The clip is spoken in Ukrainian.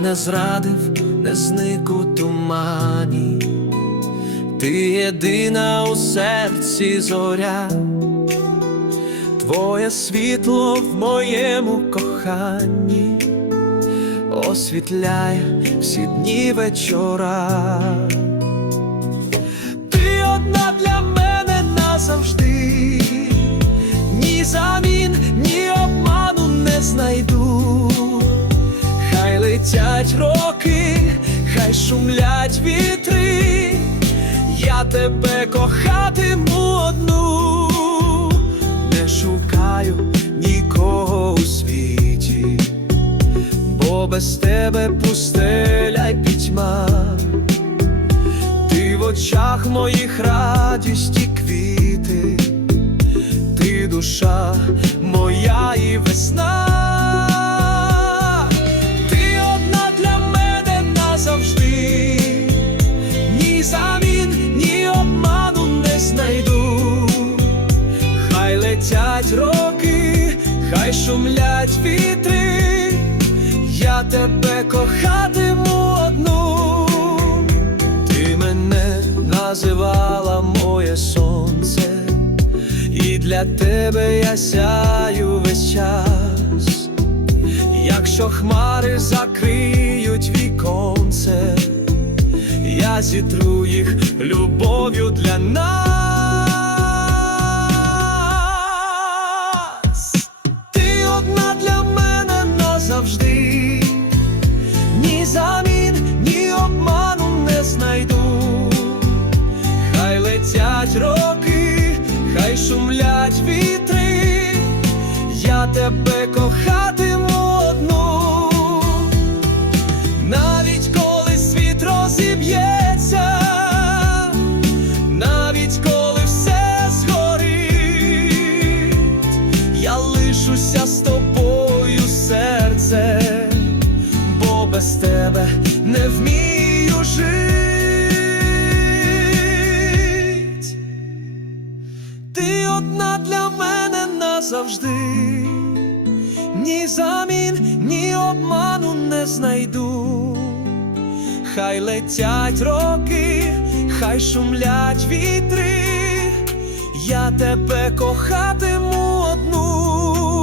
не зрадив, не зник у тумані, ти єдина у серці зоря, твоє світло в моєму коханні освітляє всі дні вечора. Ти одна для мене назавжди, ні замін, летять роки, хай шумлять вітри, я тебе кохатиму одну, не шукаю нікого у світі, бо без тебе пустеля й пітьма. Ти в очах моїх радість і квіти, ти душа моя і весна, хай шумлять вітри, я тебе кохатиму одну. Ти мене називала моє сонце, і для тебе я сяю весь час. Якщо хмари закриють віконце, я зітру їх любов'ю для нас. Тебе кохатиму одну. Навіть коли світ розіб'ється, навіть коли все згорить, я лишуся з тобою, серце, бо без тебе не вмію жить. Ти одна для мене назавжди, ні замін, ні обману не знайду. Хай летять роки, хай шумлять вітри, я тебе кохатиму одну.